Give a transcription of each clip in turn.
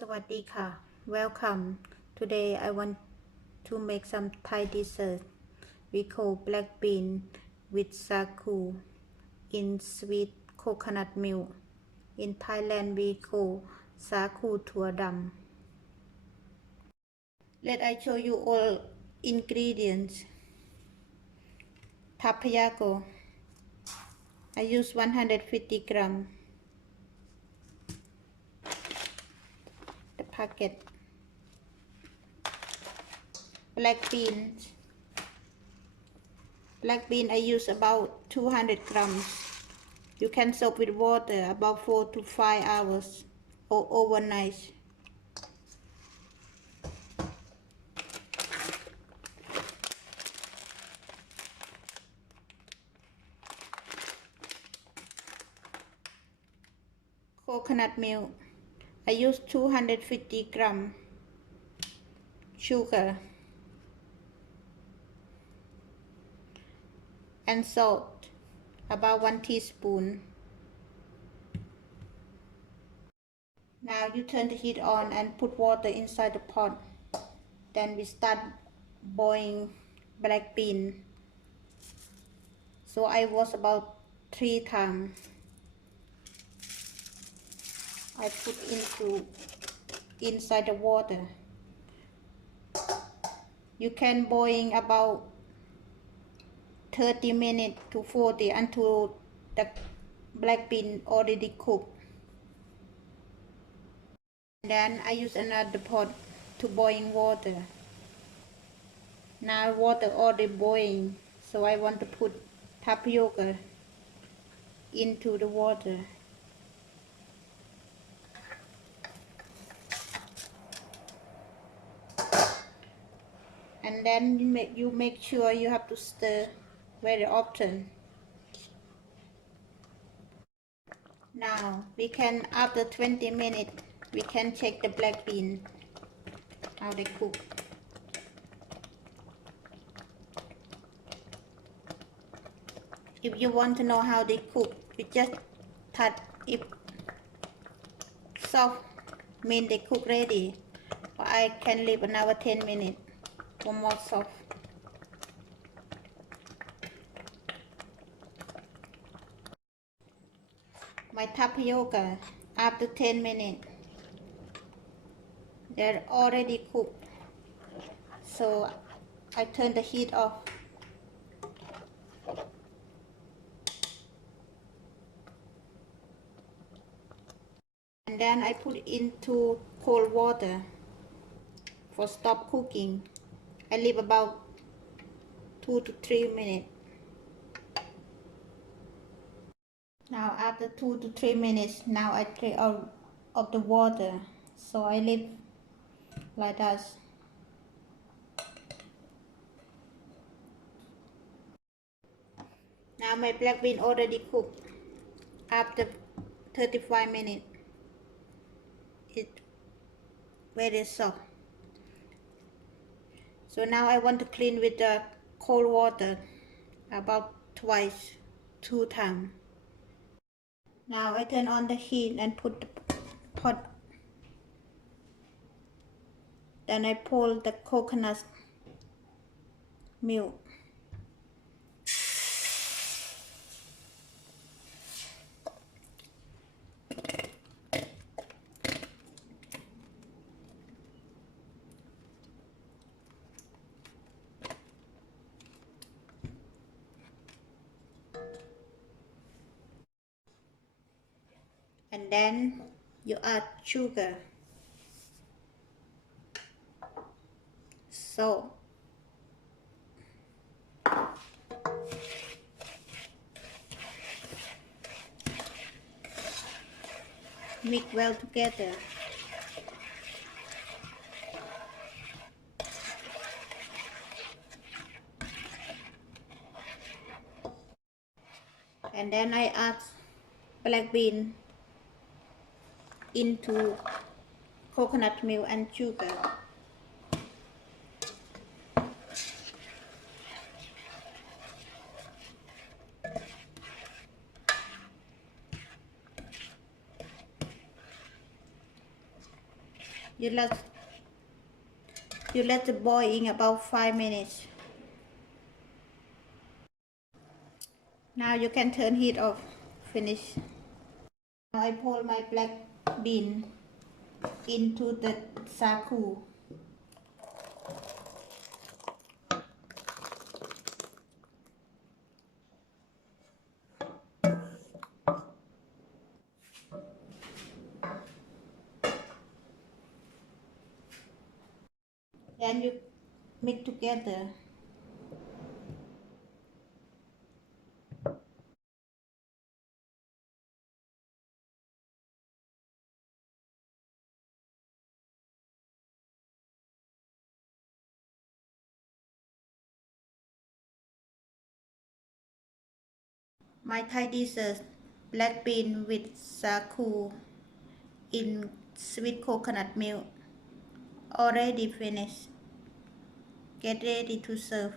สวัสดีค่ะ Welcome. Today I want to make some Thai dessert. We call black bean with sagu in sweet coconut milk. In Thailand we call sagu ถั่วดำ Let I show you all ingredients. Tapioca. I use 150 gram. The packet. Black beans. Black bean I use about 200 grams. You can soak with water about 4 to 5 hours or overnight. Coconut milk. I use 250 grams. Sugar. And salt. About 1 teaspoon. Now you turn the heat on and put water inside the pot. Then we start boiling black bean. So I wash about 3 times. I put inside the water. You can boil about 30 minutes to 40 until the black bean already cooked. Then I use another pot to boil water. Now water already boiling, so I want to put tapioca into the water. And then you make sure you have to stir very often. Now we can, after 20 minutes, we can check the black bean, how they cook. If you want to know how they cook, you just touch. If soft, mean they cook ready. Or I can leave another 10 minutes for more soft. My tapioca, after 10 minutes, they're already cooked. So I turn the heat off. And then I put into cold water for stop cooking. I leave about 2 to 3 minutes. Now after 2 to 3 minutes, now I take out of the water. So I leave like that. Now my black bean already cooked. After 35 minutes, it's very soft. So now I want to clean with the cold water about twice, 2 times. Now I turn on the heat and put the pot. Then I pour the coconut milk. And then you add sugar, salt, mix well together. And then I add black bean into coconut milk and sugar. You let the boil in about 5 minutes. Now you can turn heat off. Finish. Now I pour my black bean into the saku. Then you mix together. My Thai dessert, black bean with saku in sweet coconut milk, already finished. Get ready to serve.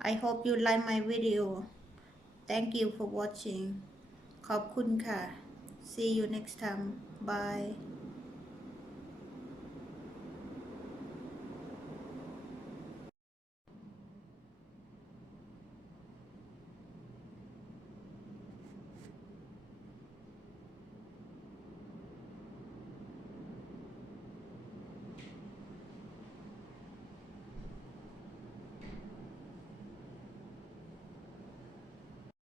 I hope you like my video. Thank you for watching. ขอบคุณค่ะ See you next time. Bye.